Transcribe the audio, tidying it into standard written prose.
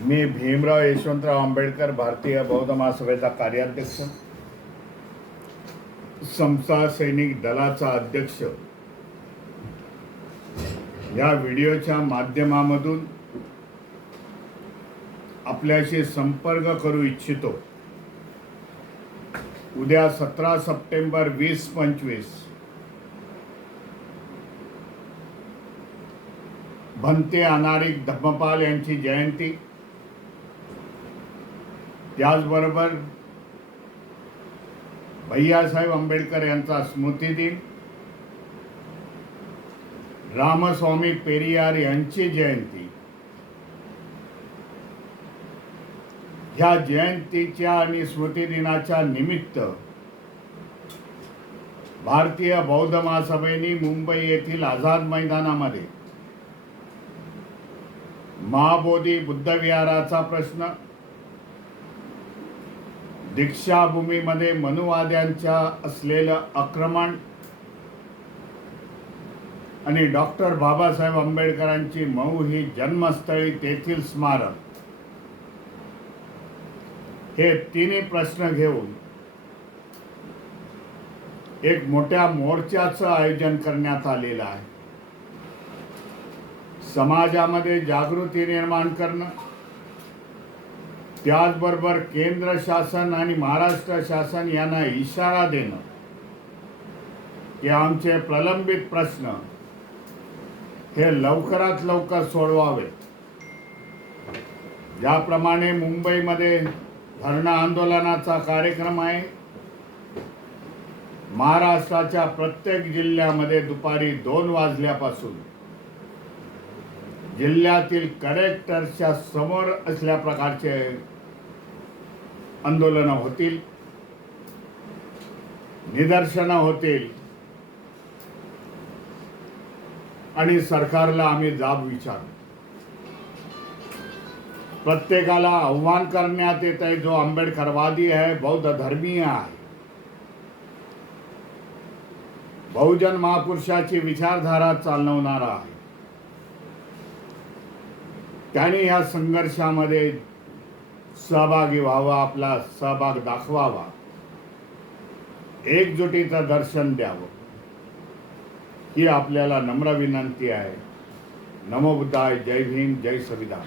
मी भीमराव यशवंतराव आंबेडकर भारतीय बौद्ध महासभेचा कार्याध्यक्ष, समता सैनिक दलाचा अध्यक्ष या व्हिडिओच्या माध्यमामधून आपल्याशी संपर्क करू इच्छितो। उद्या 17 सप्टेंबर 2025 भंते अनारिक धम्मपाल यांची जयंती, त्याचबरोबर भैयासाहेब आंबेडकर यांचा स्मृती दिन, रामस्वामी पेरियार यांची जयंती। ह्या जयंतीच्या आणि स्मृती दिनाच्या निमित्त भारतीय बौद्ध महासभेने मुंबई येथील आझाद मैदानामध्ये महाबोधी बुद्ध विहाराचा प्रश्न, दीक्षाभूमीमध्ये मनुवाद्यांच्या असलेलं आक्रमण आणि डॉक्टर बाबासाहेब आंबेडकरांची मऊ ही जन्मस्थळी तेथील स्मारक, हे तिन्ही प्रश्न घेऊन एक मोठ्या मोर्चाचं आयोजन करण्यात आलेलं आहे। समाजामध्ये जागृती निर्माण करणं, त्याचबरोबर केंद्र शासन आणि महाराष्ट्र शासन यांना इशारा देणं की आमचे प्रलंबित प्रश्न हे लवकरात लवकर सोडवावे। ज्याप्रमाणे मुंबईमध्ये धरणं आंदोलनाचा कार्यक्रम आहे, महाराष्ट्राच्या प्रत्येक जिल्ह्यामध्ये दुपारी 2 वाजल्यापासून जिल्ह्यातील कलेक्टरच्या समोर असल्या प्रकारचे आंदोलनं होतील, निदर्शनं होतील आणि सरकारला आम्ही जाब विचारू। प्रत्येकाला आव्हान करण्यात येत आहे, जो आंबेडकरवादी आहे, बौद्ध धर्मीय आहे, बहुजन महापुरुषाची विचारधारा चालवणारा आहे, त्याने ह्या संघर्षामध्ये सहभागी व्हावा, आपला सहभाग दाखवावा, एकजुटीचं दर्शन द्यावं, ही आपल्याला नम्र विनंती आहे। नमो बुद्धाय, जय भीम, जय संविधान।